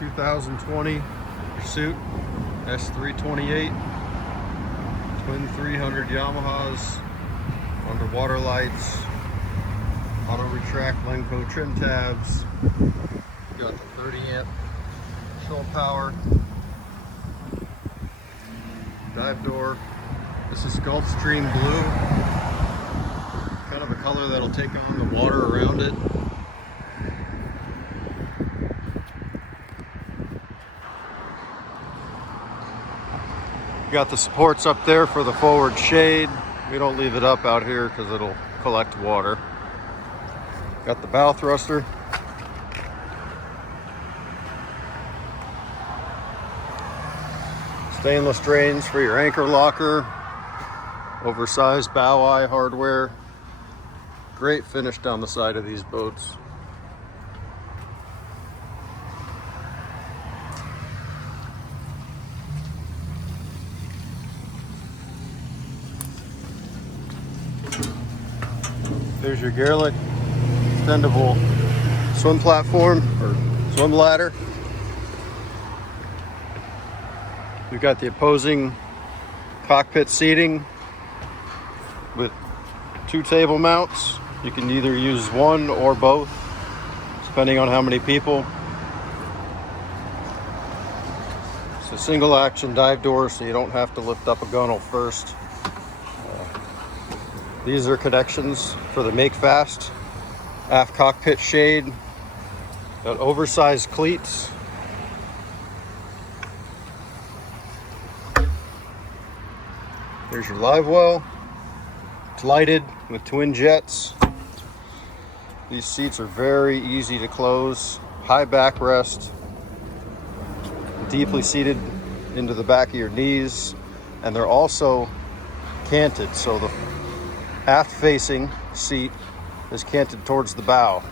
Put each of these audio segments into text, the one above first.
2020 Pursuit S328 twin 300 Yamahas, underwater lights, auto retract Lenco trim tabs. Got the 30 amp show power, dive door. This is Gulfstream blue, kind of a color that'll take on the water around it. Got the supports up there for the forward shade. We don't leave it up out here because it'll collect water. Got the bow thruster. Stainless drains for your anchor locker. Oversized bow eye hardware. Great finish down the side of these boats. There's your Garlic extendable swim platform or swim ladder. We've got the opposing cockpit seating with 2 table mounts. You can either use one or both, depending on how many people. It's a single action dive door, so you don't have to lift up a gunnel first. These are connections for the make fast aft cockpit shade. Got oversized cleats. There's your live well. It's lighted with twin jets. These seats are very easy to close. High backrest. Deeply seated into the back of your knees. And they're also canted, so the aft facing seat is canted towards the bow.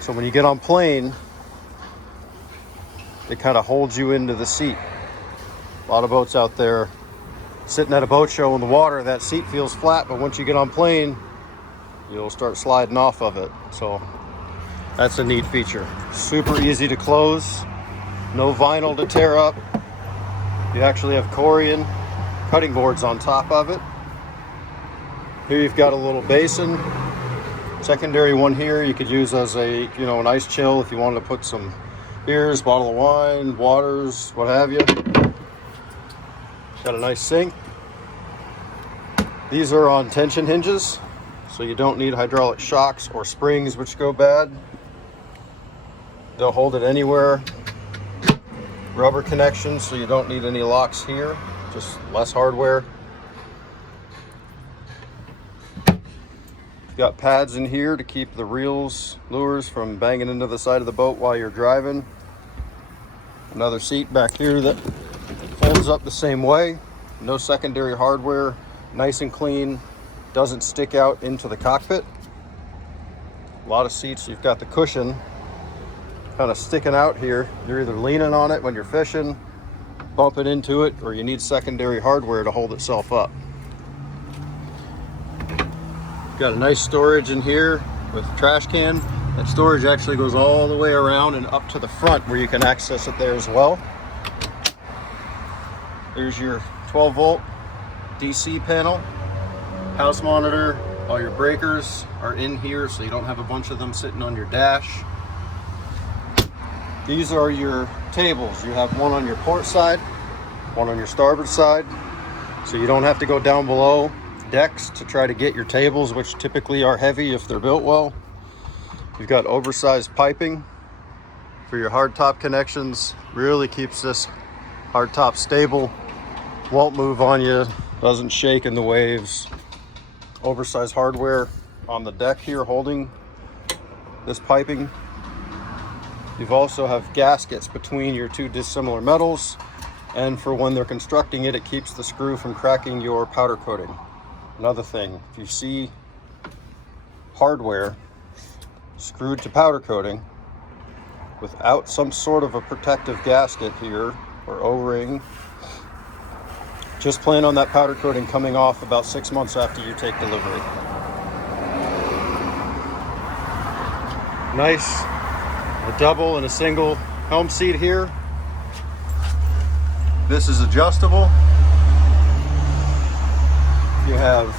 So when you get on plane, it kind of holds you into the seat. A lot of boats out there sitting at a boat show in the water, that seat feels flat, but once you get on plane, you'll start sliding off of it. So that's a neat feature. Super easy to close, no vinyl to tear up. You actually have Corian cutting boards on top of it. Here you've got a little basin. Secondary one here you could use as a, an ice chill if you wanted to put some beers, bottle of wine, waters, what have you. Got a nice sink. These are on tension hinges, so you don't need hydraulic shocks or springs which go bad. They'll hold it anywhere. Rubber connections, so you don't need any locks here, just less hardware. Got pads in here to keep the reels, lures from banging into the side of the boat while you're driving. Another seat back here that folds up the same way. No secondary hardware, nice and clean, doesn't stick out into the cockpit. A lot of seats, you've got the cushion kind of sticking out here. You're either leaning on it when you're fishing, bumping into it, or you need secondary hardware to hold itself up. Got a nice storage in here with a trash can. That storage actually goes all the way around and up to the front where you can access it there as well. There's your 12 volt DC panel, house monitor. All your breakers are in here, so you don't have a bunch of them sitting on your dash. These are your tables. You have one on your port side, one on your starboard side, so you don't have to go down below decks to try to get your tables, which typically are heavy if they're built well. You've got oversized piping for your hardtop connections. Really keeps this hardtop stable, won't move on you, doesn't shake in the waves. Oversized hardware on the deck here holding this piping. You've also have gaskets between your 2 dissimilar metals, and for when they're constructing it, it keeps the screw from cracking your powder coating. Another thing, if you see hardware screwed to powder coating without some sort of a protective gasket here or O-ring, just plan on that powder coating coming off about 6 months after you take delivery. Nice, a double and a single Helm seat here. This is adjustable. You have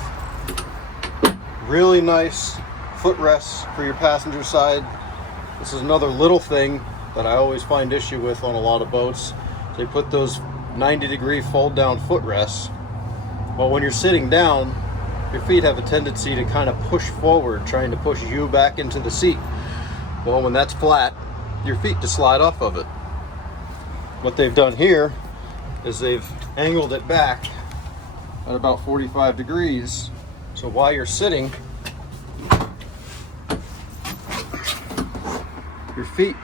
really nice footrests for your passenger side. This is another little thing that I always find issue with on a lot of boats. They put those 90-degree fold down footrests. Well, when you're sitting down, your feet have a tendency to kind of push forward, trying to push you back into the seat. Well, when that's flat, your feet just slide off of it. What they've done here is they've angled it back at about 45 degrees. So while you're sitting, your feet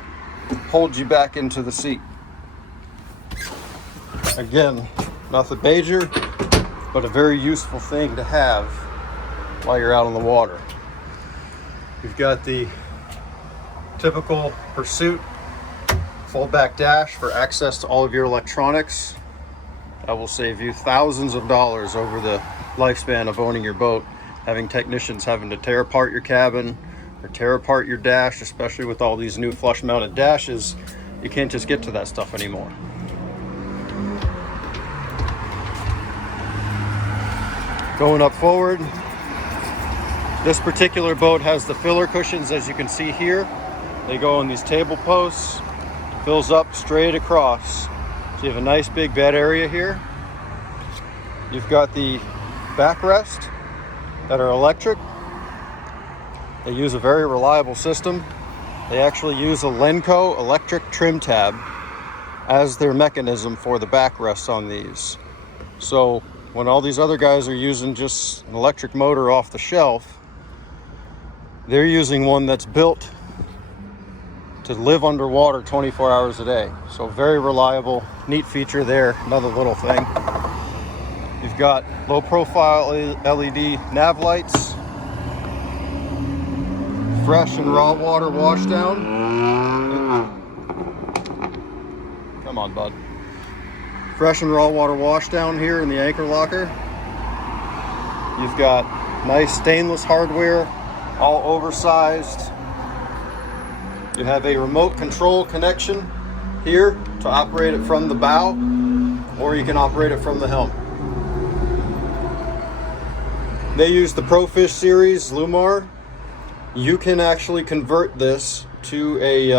hold you back into the seat. Again, nothing major, but a very useful thing to have while you're out on the water. You've got the typical Pursuit fold back dash for access to all of your electronics. That will save you thousands of dollars over the lifespan of owning your boat, having technicians having to tear apart your cabin or tear apart your dash, especially with all these new flush mounted dashes. You can't just get to that stuff anymore. Going up forward, this particular boat has the filler cushions, as you can see here. They go on these table posts, fills up straight across. So you have a nice big bed area here. You've got the backrest that are electric. They use a very reliable system. They actually use a Lenco electric trim tab as their mechanism for the backrest on these. So when all these other guys are using just an electric motor off the shelf, they're using one that's built to live underwater 24 hours a day. So very reliable, neat feature there, another little thing. You've got low profile LED nav lights, fresh and raw water wash down. Come on, bud. Fresh and raw water wash down here in the anchor locker. You've got nice stainless hardware, all oversized. You have a remote control connection here to operate it from the bow, or you can operate it from the helm. They use the ProFish series Lumar. You can actually convert this to a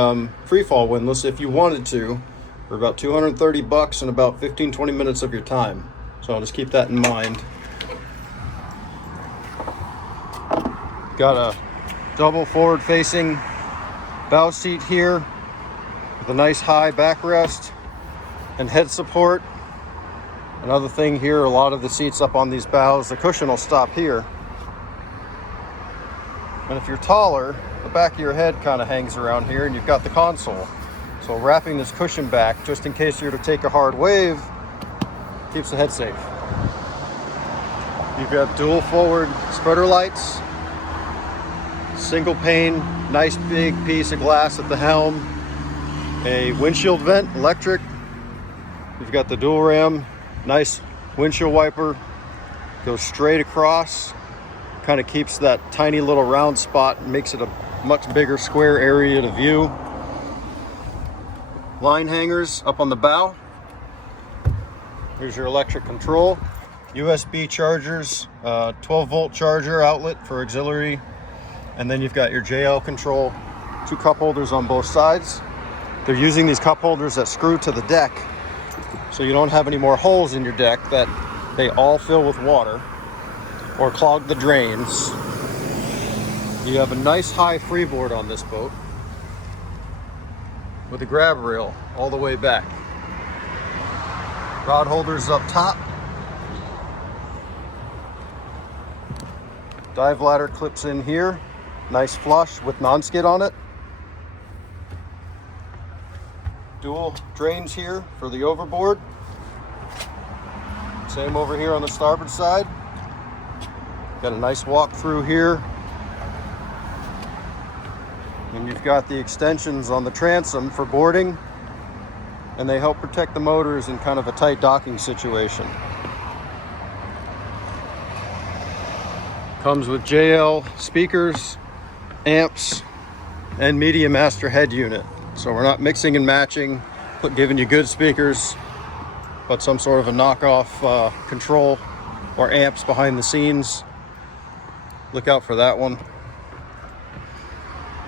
freefall windlass if you wanted to, for about $230 in about 15-20 minutes of your time. So I'll just keep that in mind. Got a double forward facing bow seat here with a nice high backrest and head support. Another thing here, a lot of the seats up on these bows, the cushion will stop here. And if you're taller, the back of your head kind of hangs around here and you've got the console. So wrapping this cushion back, just in case you're to take a hard wave, keeps the head safe. You've got dual forward spreader lights, single pane, nice big piece of glass at the helm, a windshield vent, electric. You've got the dual ram, nice windshield wiper, goes straight across, kind of keeps that tiny little round spot and makes it a much bigger square area to view. Line hangers up on the bow. Here's your electric control. USB chargers, 12-volt charger outlet for auxiliary. And then you've got your JL control, 2 cup holders on both sides. They're using these cup holders that screw to the deck, so you don't have any more holes in your deck that they all fill with water or clog the drains. You have a nice high freeboard on this boat with a grab rail all the way back. Rod holders up top. Dive ladder clips in here. Nice flush with non-skid on it. Dual drains here for the overboard. Same over here on the starboard side. Got a nice walk through here. And you've got the extensions on the transom for boarding, and they help protect the motors in kind of a tight docking situation. Comes with JL speakers, amps, and media master head unit. So we're not mixing and matching, giving you good speakers, but some sort of a knockoff control or amps behind the scenes. Look out for that one.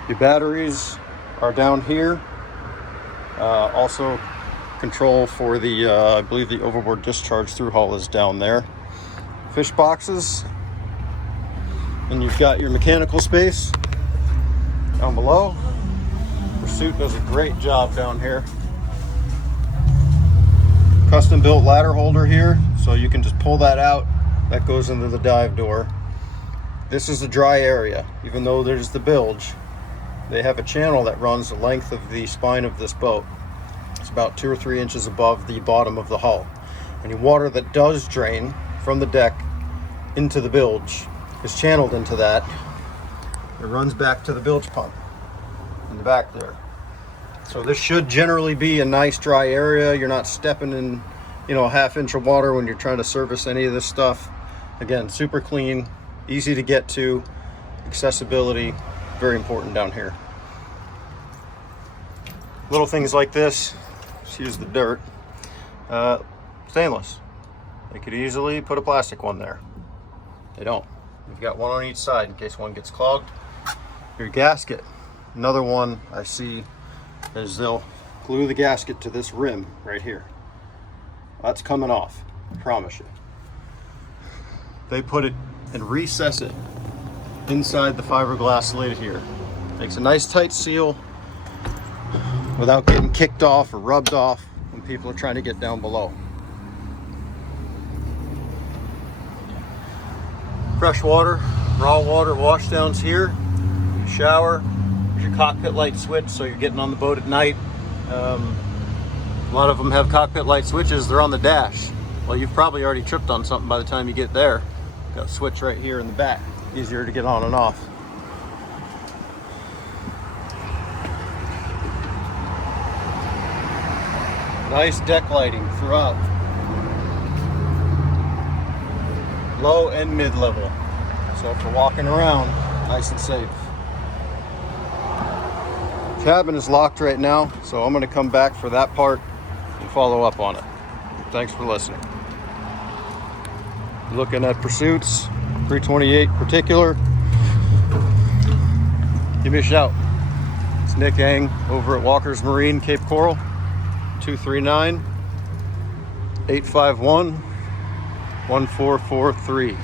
Your batteries are down here. Also control for the, I believe the overboard discharge through hull is down there. Fish boxes. And you've got your mechanical space down below. Pursuit does a great job down here. Custom built ladder holder here, so you can just pull that out. That goes into the dive door. This is a dry area. Even though there's the bilge, they have a channel that runs the length of the spine of this boat. It's about 2 or 3 inches above the bottom of the hull. Any water that does drain from the deck into the bilge is channeled into that. It runs back to the bilge pump in the back there. So this should generally be a nice dry area. You're not stepping in, you know, a ½ inch of water when you're trying to service any of this stuff. Again, super clean, easy to get to, accessibility, very important down here. Little things like this, excuse the dirt, stainless. They could easily put a plastic one there. They don't. You've got one on each side in case one gets clogged. Your gasket, another one I see is they'll glue the gasket to this rim right here. That's coming off, I promise you. They put it and recess it inside the fiberglass lid here. Makes a nice tight seal without getting kicked off or rubbed off when people are trying to get down below. Fresh water, raw water washdowns here. You shower. There's your cockpit light switch, so you're getting on the boat at night. A lot of them have cockpit light switches. They're on the dash. Well, you've probably already tripped on something by the time you get there. Got a switch right here in the back. Easier to get on and off. Nice deck lighting throughout. Low and mid-level. So if you're walking around, nice and safe. Cabin is locked right now, so I'm going to come back for that part and follow up on it. Thanks for listening. Looking at pursuits, 328 particular. Give me a shout. It's Nick Ang over at Walker's Marine, Cape Coral. 239-851-1443.